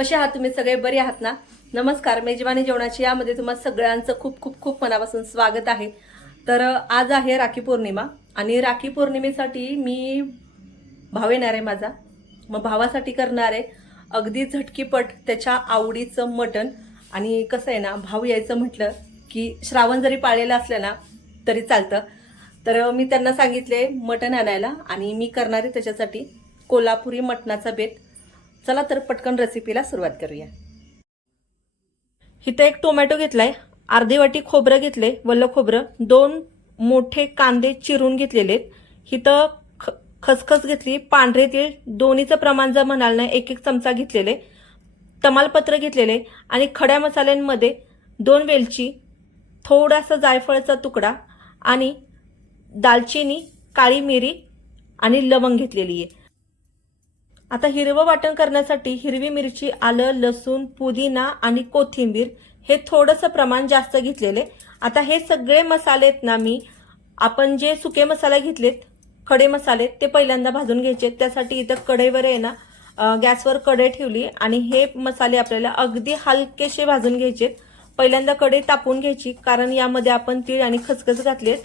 कसे आहात तुम्ही? सगळे बरे आहात ना? नमस्कार मेजवानी जेवणाची. यामध्ये तुम्हा सगळ्यांचं खूप खूप खूप मनापासून स्वागत आहे. तर आज आहे राखी पौर्णिमा आणि राखी पौर्णिमेसाठी मी भाव येणार आहे माझा. मग भावासाठी करणार आहे अगदी झटकीपट त्याच्या आवडीचं मटण. आणि कसं आहे ना भाऊ यायचं म्हटलं की श्रावण जरी पाळलेलं असलं ना तरी चालतं. तर मी त्यांना सांगितले मटण आणायला आणि मी करणार आहे त्याच्यासाठी कोल्हापुरी मटणाचा बेत. चला तर पटकन रेसिपीला सुरुवात करूया. इथं एक टोमॅटो घेतलाय अर्धी वाटी खोबरं घेतले वल्ल खोबरं दोन मोठे कांदे चिरून घेतलेले आहेत. इथं ख खसखस घेतली पांढरे तीळ दोन्हीचं प्रमाण जर म्हणाल ना एक एक चमचा घेतलेले. तमालपत्र घेतलेले आणि खड्या मसाल्यांमध्ये दोन वेलची थोडासा जायफळाचा तुकडा आणि दालचिनी काळी मिरी आणि लवंग घेतलेली आहे. आता हिरवं वाटण करण्यासाठी हिरवी मिरची आलं लसूण पुदिना आणि कोथिंबीर हे थोडंसं प्रमाण जास्त घेतलेले. आता हे सगळे मसाले आहेत ना मी आपण जे सुके मसाले घेतलेत खडे मसाले ते पहिल्यांदा भाजून घ्यायचे. त्यासाठी इथं कढईवर आहे ना गॅसवर कढई ठेवली आणि हे मसाले आपल्याला अगदी हलकेसे भाजून घ्यायचे पहिल्यांदा कढई तापून घ्यायची कारण यामध्ये आपण तीळ आणि खसखस घातलेत.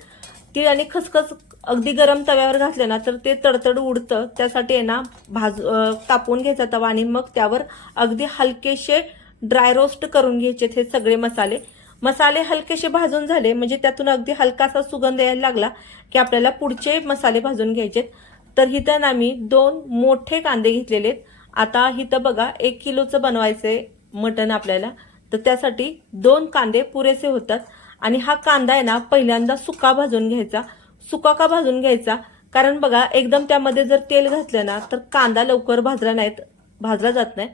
तीळ आणि खसखस अगदी गरम तव्यावर घातले ना तर ते तडतड उडतं. त्यासाठी आहे ना भाज तापवून घ्यायचा तवा आणि मग त्यावर अगदी हलकेसे ड्राय रोस्ट करून घ्यायचे हे सगळे मसाले. मसाले हलकेसे भाजून झाले म्हणजे त्यातून अगदी हलकासा सुगंध यायला लागला की आपल्याला पुढचे मसाले भाजून घ्यायचे तर इथं ना मी दोन मोठे कांदे घेतलेले आहेत. आता इथं बघा एक किलोचं बनवायचंय मटण आपल्याला. तर त्यासाठी दोन कांदे पुरेसे होतात. आणि हा कांदा आहे ना पहिल्यांदा सुका भाजून घ्यायचा. सुका का भाजून घ्यायचा? कारण बघा एकदम त्यामध्ये जर तेल घातलं ना तर कांदा लवकर भाजला नाहीत भाजला जात नाही.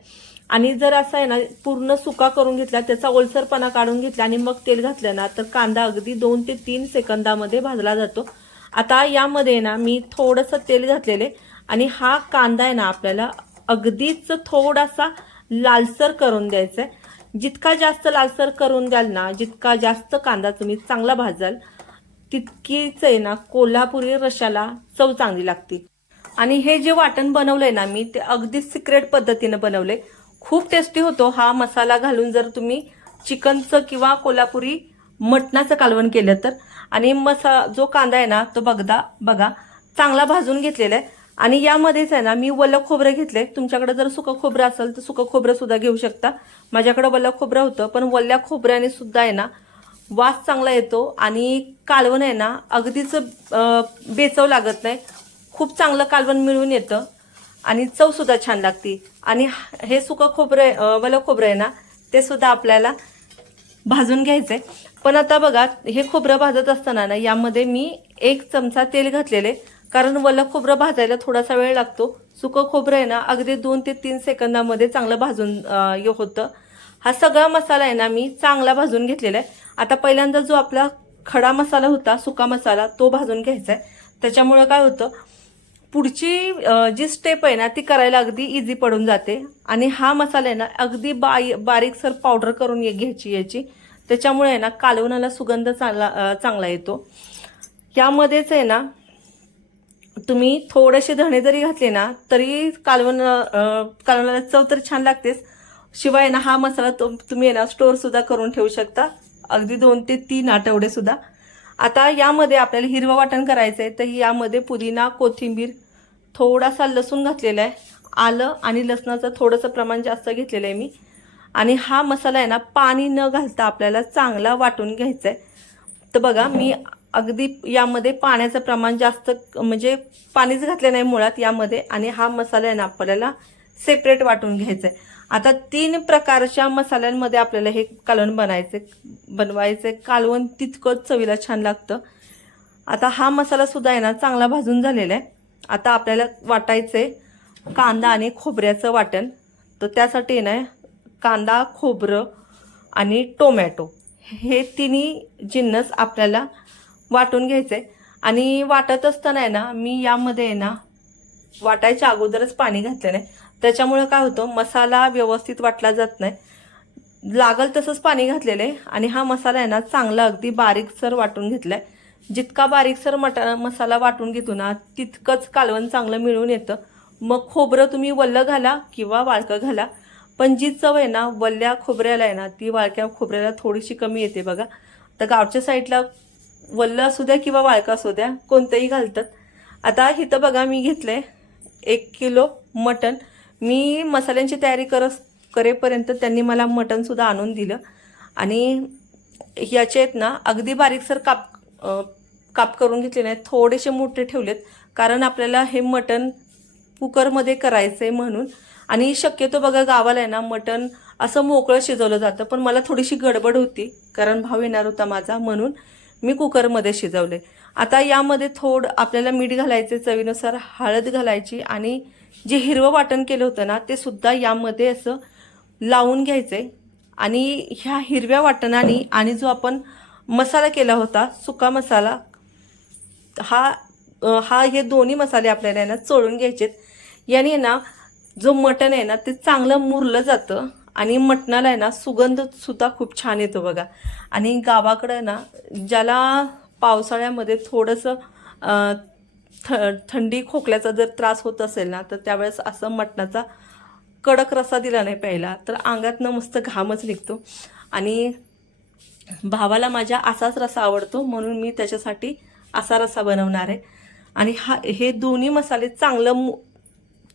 आणि जर असा आहे ना पूर्ण सुका करून घेतला त्याचा ओलसरपणा काढून घेतला आणि मग तेल घातलं ना तर कांदा अगदी दोन ते तीन सेकंदामध्ये भाजला जातो. आता यामध्ये ना मी थोडंसं तेल घातलेले आणि हा कांदा आहे ना आपल्याला अगदीच थोडासा लालसर करून द्यायचा आहे. जितका जास्त लालसर करून द्याल ना जितका जास्त कांदा तुम्ही चांगला भाजाल तितकीच आहे ना कोल्हापुरी रशाला चव चांगली लागते. आणि हे जे वाटण बनवलंय ना मी ते अगदी सिक्रेट पद्धतीनं बनवले खूप टेस्टी होतो हा मसाला घालून जर तुम्ही चिकनचं किंवा कोल्हापुरी मटणाचं कालवण केलं तर. आणि मसा जो कांदा आहे ना तो बघदा बघा चांगला भाजून घेतलेला आहे. आणि यामध्येच आहे ना मी वल्ल खोबरं घेतलंय. तुमच्याकडे जर सुकं खोबरं असेल तर सुकं खोबरं सुद्धा घेऊ शकता. माझ्याकडे वल्ल खोबरं होतं पण वल्ल्या खोबऱ्याने सुद्धा आहे ना वास चांगला येतो आणि कालवण आहे ना अगदीच बेचव लागत नाही. खूप चांगलं कालवण मिळून येतं आणि चवसुद्धा छान लागते. आणि हे सुकं खोबरं आहे, वलं खोबरं आहे ना ते सुद्धा आपल्याला भाजून घ्यायचंय. पण आता बघा हे खोबरं भाजत असताना ना यामध्ये मी एक चमचा तेल घातलेले कारण वलं खोबरं भाजायला थोडासा वेळ लागतो. सुकं खोबरं आहे ना अगदी दोन ते तीन सेकंदामध्ये चांगलं भाजून हे होतं. हा सगळा मसाला आहे ना मी चांगला भाजून घेतलेला आहे. आता पहिल्यांदा जो आपला खडा मसाला होता सुका मसाला तो भाजून घ्यायचा आहे. त्याच्यामुळं काय होतं पुढची जी स्टेप आहे ना ती करायला अगदी इझी पडून जाते. आणि हा मसाला आहे ना अगदी बाई बारीकसर पावडर करून ये- घ्यायची याची. त्याच्यामुळे आहे ना कालवणाला सुगंध चांगला चांगला येतो. यामध्येच आहे ना तुम्ही थोडेसे धणे जरी घातले ना तरी कालवण कालवणाला चव तर छान लागतेच. शिवाय ना हा मसाला तुम्ही आहे ना स्टोअर सुद्धा करून ठेवू शकता. अगदी दोन ते तीन आठवडे सुद्धा. आता यामध्ये आपल्याला हिरवं वाटण करायचं आहे तर यामध्ये पुदिना कोथिंबीर थोडासा लसूण घातलेला आहे. आलं आणि लसणाचं थोडंसं प्रमाण जास्त घेतलेलं आहे मी. आणि हा मसाला आहे ना पाणी न घालता आपल्याला चांगला वाटून घ्यायचा आहे तर बघा मी अगदी यामध्ये पाण्याचं प्रमाण जास्त म्हणजे पाणीच घातलं नाही मुळात यामध्ये आणि हा मसाला आहे ना आपल्याला सेपरेट वाटून घ्यायचा आहे आता तीन प्रकारच्या मसाल्यांमध्ये आपल्याला हे कालवण बनायचे बनवायचे. कालवण तितकंच चवीला छान लागतं. आता हा मसालासुद्धा आहे ना चांगला भाजून झालेला आहे. आता आपल्याला वाटायचे कांदा आणि खोबऱ्याचं वाटण. तर त्यासाठी ना कांदा खोबरं आणि टोमॅटो. हे तिन्ही जिन्नस आपल्याला वाटून घ्यायचं आहे आणि वाटत असताना आहे ना मी यामध्ये आहे ना वाटायच्या अगोदरच पाणी घातलं नाही त्याच्यामुळं काय होतं मसाला व्यवस्थित वाटला जात नाही. लागल तसंच पाणी घातलेलं आहे. आणि हा मसाला आहे ना चांगला अगदी बारीकसर वाटून घेतला आहे जितका बारीकसर मटा मसाला वाटून घेतो ना तितकंच कालवण चांगलं मिळून येतं. मग खोबरं तुम्ही वल्लं घाला किंवा वाळकं घाला. पण जी चव आहे ना वल्ल्या खोबऱ्याला आहे ना ती वाळक्या खोबऱ्याला थोडीशी कमी येते बघा. तर गावच्या साईडला वल्ल असू द्या किंवा वाळका असू द्या कोणतंही घालतात. आता इथं बघा मी घेतलं आहे एक किलो मटण. मी मसाल्यांची तयारी करस करेपर्यंत त्यांनी मला मटणसुद्धा आणून दिलं. आणि याचे आहेत ना अगदी बारीकसर काप काप करून घेतले नाही थोडेसे मोठे ठेवलेत कारण आपल्याला हे मटण कुकरमध्ये करायचं आहे म्हणून. आणि शक्यतो बघा गावाला आहे ना मटण असं मोकळं शिजवलं जातं पण मला थोडीशी गडबड होती कारण भाव येणार होता माझा म्हणून. मी कुकरमध्ये शिजवले. आता यामध्ये थोडं आपल्याला मीठ घालायचे चवीनुसार हळद घालायची आणि जे हिरवं वाटण केलं होतं ना ते सुद्धा यामध्ये असं लावून घ्यायचे. आणि ह्या हिरव्या वाटणाने आणि जो आपण मसाला केला होता सुका मसाला हा हा हे दोन्ही मसाले आपल्याला आहे ना चोळून घ्यायचेत. याने ना जो मटण आहे ना ते चांगलं मुरलं जातं. आणि मटणाला आहे ना सुगंध सुद्धा खूप छान येतो बघा. आणि गावाकडं ना ज्याला पावसाळ्यामध्ये थोडंसं थ थंडी खोकल्याचा जर त्रास होत असेल ना तर त्यावेळेस असं मटणाचा कडक रसा दिला नाही प्यायला. तर अंगातनं मस्त घामच निघतो. आणि भावाला माझ्या असाच रसा आवडतो म्हणून मी त्याच्यासाठी असा रसा बनवणार आहे. आणि हा हे दोन्ही मसाले चांगलं मु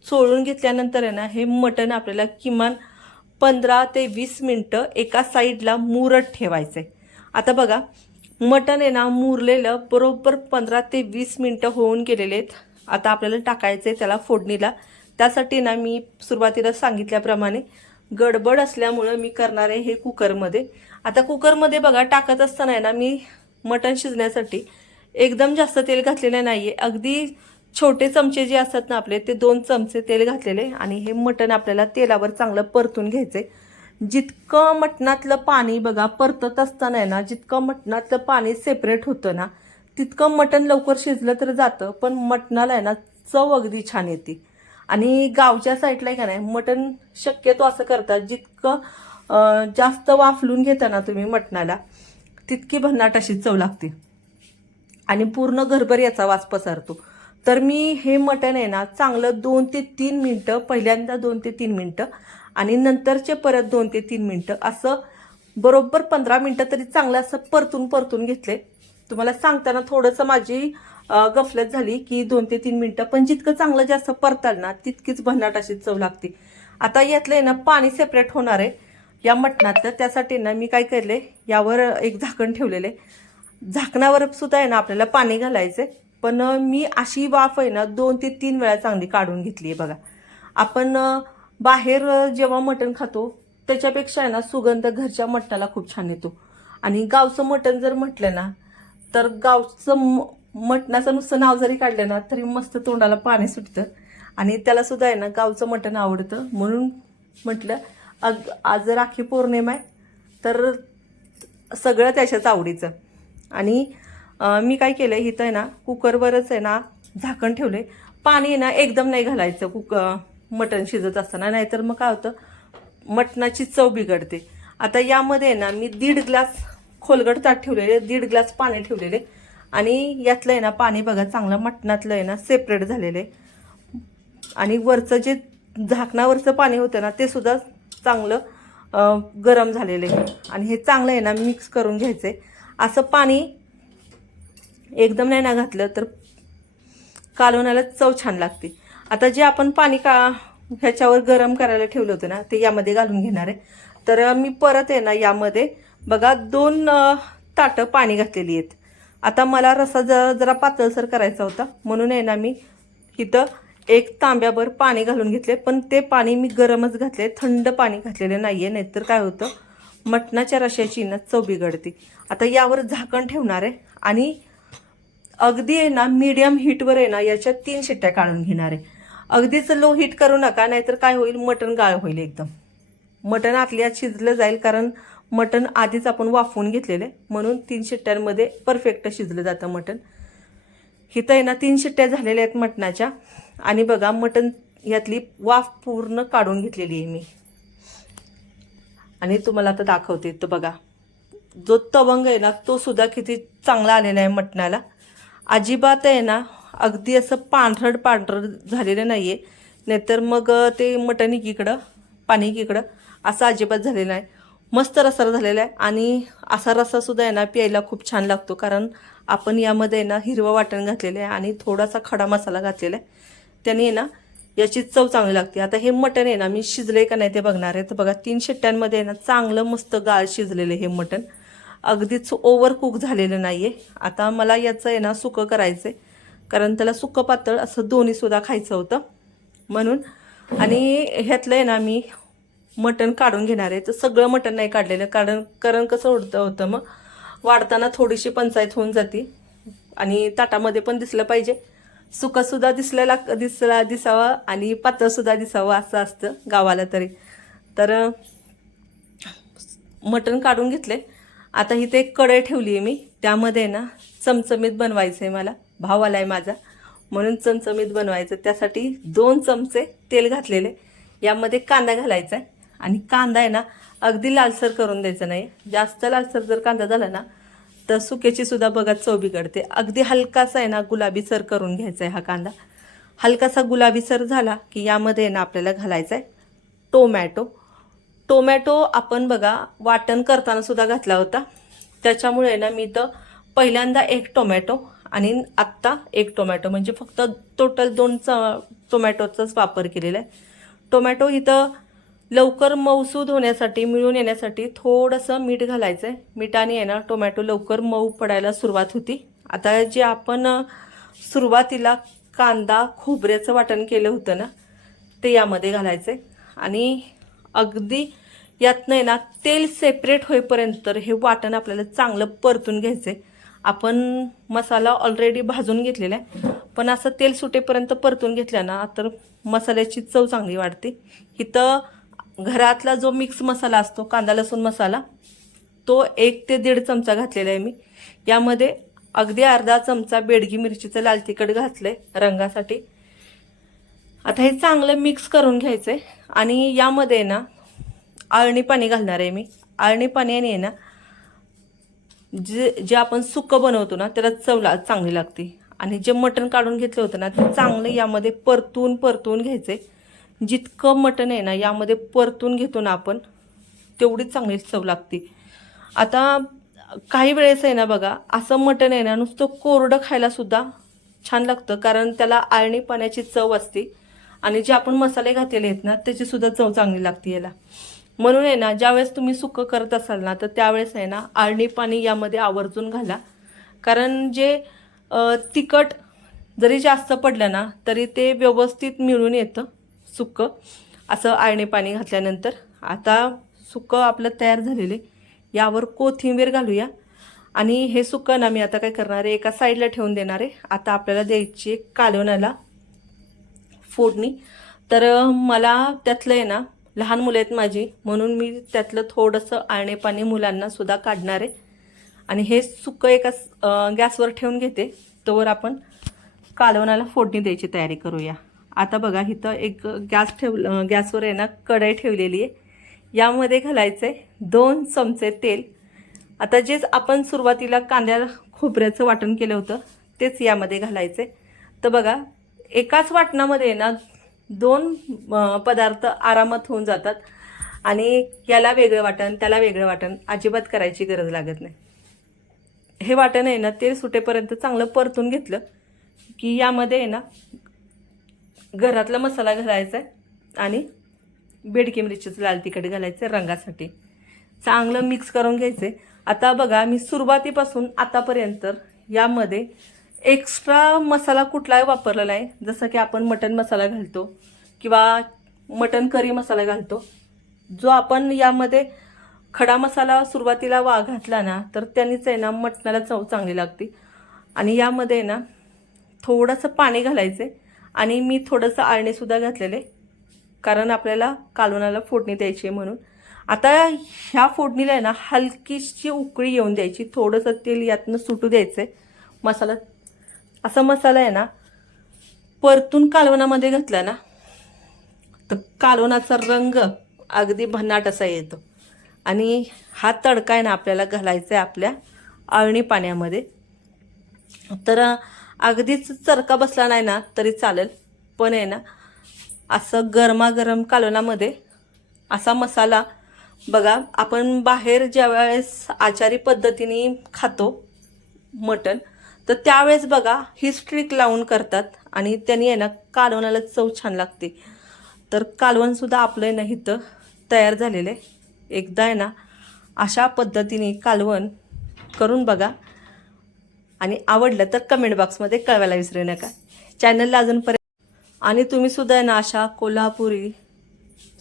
चोळून घेतल्यानंतर आहे ना हे मटण आपल्याला किमान पंधरा ते वीस मिनटं एका साईडला मुरत ठेवायचं. आहे आता बघा मटण आहे ना मुरलेलं बरोबर पंधरा ते वीस मिनटं होऊन गेलेले आहेत. आता आपल्याला टाकायचं आहे त्याला फोडणीला. त्यासाठी ना मी सुरुवातीला सांगितल्याप्रमाणे गडबड असल्यामुळं मी करणार आहे हे कुकरमध्ये. आता कुकरमध्ये बघा टाकत असताना आहे ना मी मटण शिजण्यासाठी एकदम जास्त तेल घातलेलं नाही आहे अगदी छोटे चमचे जे असतात ना आपले ते दोन चमचे तेल घातलेले आणि हे मटण आपल्याला तेलावर चांगलं परतून घ्यायचं आहे जितकं मटणातलं पाणी बघा परतत असताना आहे ना जितकं मटणातलं पाणी सेपरेट होतं ना तितकं मटण लवकर शिजलं तर जातं पण मटणाला आहे ना चव अगदी छान येते. आणि गावच्या साईडला आहे का नाही मटण शक्यतो असं करतात जितकं जास्त वाफलून घेता ना तुम्ही मटणाला तितकी भन्नाट अशी चव लागते. आणि पूर्ण घरभर याचा वास पसरतो. तर मी हे मटण आहे ना चांगलं दोन ते तीन मिनटं पहिल्यांदा दोन ते तीन मिनटं आणि नंतरचे परत दोन ते तीन मिनटं असं बरोबर पंधरा मिनटं तरी चांगलं असं परतून परतून घेतले. तुम्हाला सांगताना थोडंसं माझी गफलत झाली की दोन ते तीन मिनटं. पण जितकं चांगलं जास्त परताल ना तितकीच भन्नाट अशी चव लागते. आता यातलं आहे ना पाणी सेपरेट होणार आहे. या मटणातलं. त्यासाठी ना मी काय केले यावर एक झाकण ठेवलेलं आहे. झाकणावर सुद्धा आहे ना आपल्याला पाणी घालायचं आहे पण मी अशी वाफ आहे ना दोन ते तीन वेळा चांगली काढून घेतली आहे बघा. आपण बाहेर जेव्हा मटण खातो त्याच्यापेक्षा आहे ना सुगंध घरच्या मटणाला खूप छान येतो. आणि गावचं मटण जर म्हटलं ना तर गावचं म- मटणाचं नुसतं नाव जरी काढलं ना तरी मस्त तोंडाला पाणी सुटतं. आणि त्याला सुद्धा आहे ना गावचं मटण आवडतं. म्हणून म्हटलं अग आज राखी पौर्णिमा आहे तर सगळं त्याच्याच आवडीचं. आणि मी काय केलं इथं आहे ना कुकरवरच आहे ना झाकण ठेवले पाणी आहे ना एकदम नाही घालायचं कुक मटण शिजत असताना. नाहीतर मग काय होतं मटणाची चव बिघडते. आता यामध्ये आहे ना मी दीड ग्लास खोलगट ताट ठेवलेले दीड ग्लास पाणी ठेवलेले. आणि यातलं आहे ना पाणी बघा चांगलं मटणातलं आहे ना सेपरेट झालेलं आहे. आणि वरचं जे झाकणावरचं पाणी होतं ना ते सुद्धा चांगलं गरम झालेलं आहे. आणि हे चांगलं आहे ना मिक्स करून घ्यायचं आहे असं पाणी एकदम नाही ना घातलं तर कालवणाला चव छान लागते. आता जे आपण पाणी का ह्याच्यावर गरम करायला ठेवलं होतं ना ते यामध्ये घालून घेणार आहे. तर मी परत आहे ना यामध्ये बघा दोन ताटं पाणी घातलेली आहेत. आता मला रसा जरा जरा पातळसर करायचा होता. म्हणून आहे ना मी इथं एक तांब्याभर पाणी घालून घेतले. पण ते पाणी मी गरमच घातले. थंड पाणी घातलेलं नाही आहे नाहीतर काय होतं? मटणाच्या रशाची ना चव बिघडते. आता यावर झाकण ठेवणार आहे. आणि अगदी आहे ना मीडियम हीटवर आहे ना याच्या तीन शिट्ट्या काढून घेणार आहे. अगदीच लो हीट करू नका नाहीतर काय होईल? मटण गाळ होईल एकदम. मटण आतल्या शिजलं जाईल कारण मटण आधीच आपण वाफवून घेतलेलं आहे. म्हणून तीन शिट्ट्यांमध्ये परफेक्ट शिजलं जातं मटण. इथं आहे ना तीन शिट्ट्या झालेल्या आहेत मटणाच्या. आणि बघा मटण यातली वाफ पूर्ण काढून घेतलेली आहे मी. आणि तुम्हाला आता दाखवते तर बघा. जो तवंग आहे ना तो सुद्धा किती चांगला आलेला आहे मटणाला. अजिबात आहे ना अगदी असं पांढरड पांढरड झालेलं नाही आहे नाहीतर मग ते मटण एकीकडं पाणी एकीकडं असं अजिबात झालेलं आहे मस्त रसा झालेला आहे आणि असा रस्सासुद्धा आहे ना प्यायला खूप छान लागतो. कारण आपण यामध्ये आहे ना हिरवं वाटण घातलेलं आहे आणि थोडासा खडा मसाला घातलेला आहे. त्याने आहे ना याची चव चांगली लागते. आता हे मटण आहे ना मी शिजले का नाही ते बघणार आहे. तर बघा तीन शिट्ट्यांमध्ये आहे ना चांगलं मस्त गाळ शिजलेलं आहे हे मटण. अगदीच ओव्हर कुक झालेलं नाही आहे आता मला याचं आहे ना सुकं करायचं आहे कारण त्याला सुकं पातळ असं दोन्हीसुद्धा खायचं होतं. म्हणून आणि ह्यातलं आहे ना मी मटण काढून घेणार आहे. तर सगळं मटण नाही काढलेलं. कारण कारण कसं होतं होतं मग? वाढताना थोडीशी पंचायत होऊन जाते. आणि ताटामध्ये पण दिसलं पाहिजे. सुकंसुद्धा दिसलं लाग दिसला दिसावं आणि पातळसुद्धा दिसावं असं असतं गावाला तरी. तर मटण काढून घेतले आता इथे एक कढई ठेवली आहे मी. त्यामध्ये ना चमचमीत बनवायचं आहे मला. भाव आला आहे माझा. म्हणून चमचमीत बनवायचं. त्यासाठी दोन चमचे तेल घातलेले. यामध्ये कांदा घालायचा आहे आणि कांदा आहे ना अगदी लालसर करून द्यायचा नाही. जास्त लालसर जर कांदा झाला ना तर सुक्याची सुद्धा बघा चव बिघडते. अगदी हलकासा आहे ना गुलाबीसर करून घ्यायचा आहे हा कांदा. हलकासा गुलाबीसर झाला की यामध्ये आहे ना आपल्याला घालायचा आहे टोमॅटो. टोमॅटो आपण बघा वाटण करताना सुद्धा घातला होता. त्याच्यामुळे आहे ना मी तर पहिल्यांदा एक टोमॅटो आणि आत्ता एक टोमॅटो. म्हणजे फक्त टोटल दोन च टोमॅटोचाच वापर केलेला आहे. टोमॅटो इथं लवकर मऊसूद होण्यासाठी मिळून येण्यासाठी थोडंसं मीठ घालायचं आहे मिठाने आहे ना टोमॅटो लवकर मऊ पडायला सुरुवात होती. आता जे आपण सुरुवातीला कांदा खोबऱ्याचं वाटण केलं होतं ना ते यामध्ये घालायचं आहे आणि अगदी यातनं आहे ना तेल सेपरेट होईपर्यंत तर हे वाटण आपल्याला चांगलं परतून घ्यायचं आहे आपण मसाला ऑलरेडी भाजून घेतलेला आहे. पण असं तेल सुटेपर्यंत परतून घेतल्या ना तर मसाल्याची चव चांगली वाढते. इथं घरातला जो मिक्स मसाला असतो कांदा लसूण मसाला तो एक ते दीड चमचा घातलेला आहे मी. यामध्ये अगदी अर्धा चमचा बेडगी मिरचीचं लाल तिखट घातलं आहे रंगासाठी. आता हे चांगलं मिक्स करून घ्यायचं आहे आणि यामध्ये ना आळणी पाणी घालणार आहे मी. आळणी पाण्याने आहे ना जे जे आपण सुकं बनवतो ना त्याला चव ला चांगली लागते. आणि जे मटण काढून घेतलं होतं ना ते चांगलं यामध्ये परतून परतून घ्यायचं आहे जितकं मटण आहे ना यामध्ये परतून घेतो ना आपण तेवढीच चांगली चव लागते. आता काही वेळेस आहे ना बघा असं मटण आहे ना नुसतं कोरडं खायलासुद्धा छान लागतं कारण त्याला आळणी पाण्याची चव असते. आणि जे आपण मसाले घातलेले आहेत ना त्याची सुद्धा चव चांगली लागते याला. म्हणून आहे ना ज्यावेळेस तुम्ही सुकं करत असाल ना तर त्यावेळेस आहे ना आळणी पाणी यामध्ये आवर्जून घाला. कारण जे तिखट जरी जास्त पडलं ना तरी ते व्यवस्थित मिळून येतं सुकं. असं आळणी पाणी घातल्यानंतर. आता सुकं आपलं तयार झालेले यावर कोथिंबीर घालूया. आणि हे सुकं ना मी आता काय करणार आहे एका साईडला ठेवून देणार आहे. आता आपल्याला द्यायची आहे कालवणाला. फोडणी. तर मला त्यातलं आहे ना लहान मुलं आहेत माझी म्हणून मी त्यातलं थोडंसं आळणे पाणी मुलांना सुद्धा काढणार आहे. आणि हे सुकं एका गॅसवर ठेवून घेते. तोवर आपण कालवणाला फोडणी द्यायची तयारी करूया. आता बघा इथं एक गॅस ठेव गॅसवर आहे ना कढई ठेवलेली आहे. यामध्ये घालायचं आहे दोन चमचे तेल. आता जेच आपण सुरुवातीला कांद्याला खोबऱ्याचं वाटण केलं होतं तेच यामध्ये घालायचं आहे तर बघा एकाच वाटणामध्ये ना दोन पदार्थ आरामात होऊन जातात. आणि याला वेगळं वाटण त्याला वेगळं वाटण अजिबात करायची गरज लागत नाही. हे वाटण आहे ना ते सुटेपर्यंत चांगलं परतून घेतलं की यामध्ये आहे ना घरातला मसाला घालायचा आहे आणि बेडकी मिरचीचं लाल तिखट घालायचं आहे रंगासाठी. चांगलं मिक्स करून घ्यायचे आता बघा मी सुरुवातीपासून आतापर्यंत यामध्ये एक्स्ट्रा मसाला कुठलाही वापरलेला आहे. जसं की आपण मटन मसाला घालतो किंवा मटन करी मसाला घालतो. जो आपण यामध्ये खडा मसाला सुरुवातीला वा घातला ना तर त्यांनीच आहे ना मटणाला चव चांगली लागते. आणि यामध्ये आहे ना थोडंसं पाणी घालायचं आणि मी थोडंसं आळणीसुद्धा घातलेले कारण आपल्याला कालवणाला फोडणी द्यायची आहे म्हणून. आता ह्या फोडणीला आहे ना हलकीशी उकळी येऊन द्यायची. थोडंसं तेल यातनं सुटू द्यायचं आहे मसाला असा मसाला आहे ना परतून कालवणामध्ये घातला ना तर कालवणाचा रंग अगदी भन्नाट असा येतो. आणि हा तडका आहे ना आपल्याला घालायचा आहे आपल्या आळणी पाण्यामध्ये. तर अगदीच चरका बसला नाही ना तरी चालेल. पण आहे ना असं गरमागरम कालवणामध्ये असा मसाला बघा आपण बाहेर ज्यावेळेस आचारी पद्धतीने खातो मटण तर त्यावेळेस बघा ही स्ट्रिक लावून करतात आणि त्यांनी आहे ना कालवणाला चव छान लागते. तर कालवणसुद्धा आपलं आहे ना इथं तयार झालेलं आहे. एकदा आहे ना अशा पद्धतीने कालवण करून बघा. आणि आवडलं तर कमेंट बॉक्समध्ये कळवायला विसरू नका. चॅनलला अजूनपर्यंत आणि तुम्ही सुद्धा आहे ना अशा कोल्हापुरी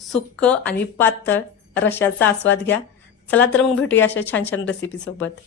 सुक्क आणि पातळ रशाचा आस्वाद घ्या. चला तर मग भेटूया अशा छान छान रेसिपीसोबत